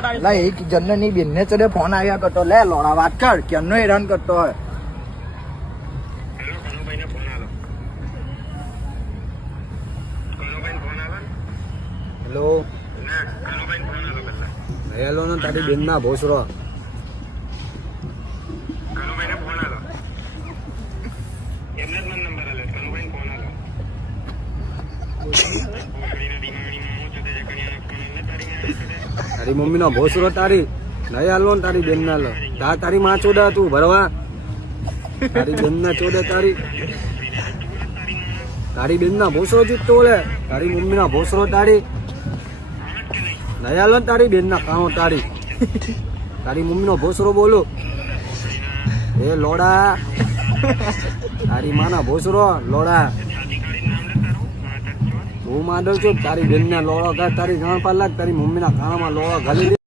લા એક જણની બેનને ચડે ફોન આવ્યા કરતો લે લોડા વાત કર કેમનો હેરાન કરતો હોય હેલો હેલો ને તારી બેન ના ભોસરો તારી મમ્મી નો ભોસરો તારી નહીં હાલો ને તારી બેન ના લો તારી માં ચોદા તું ભરવા તારી બેન ના ચોદે તારી બેન ના ભોસરો જીતતો લે તારી મમ્મી ના ભોસરો તારી નહીં હાલો ને તારી બેન ના કાણો તારી મમ્મી નો ભોસરો બોલો એ લોડા તારી માં ના ભોસરો લોડા હું માંડલ છું તારી બેન ના લોડો તારી જાણ પાર લાગ તારી મમ્મી ના કાણામાં લોડો ઘાલી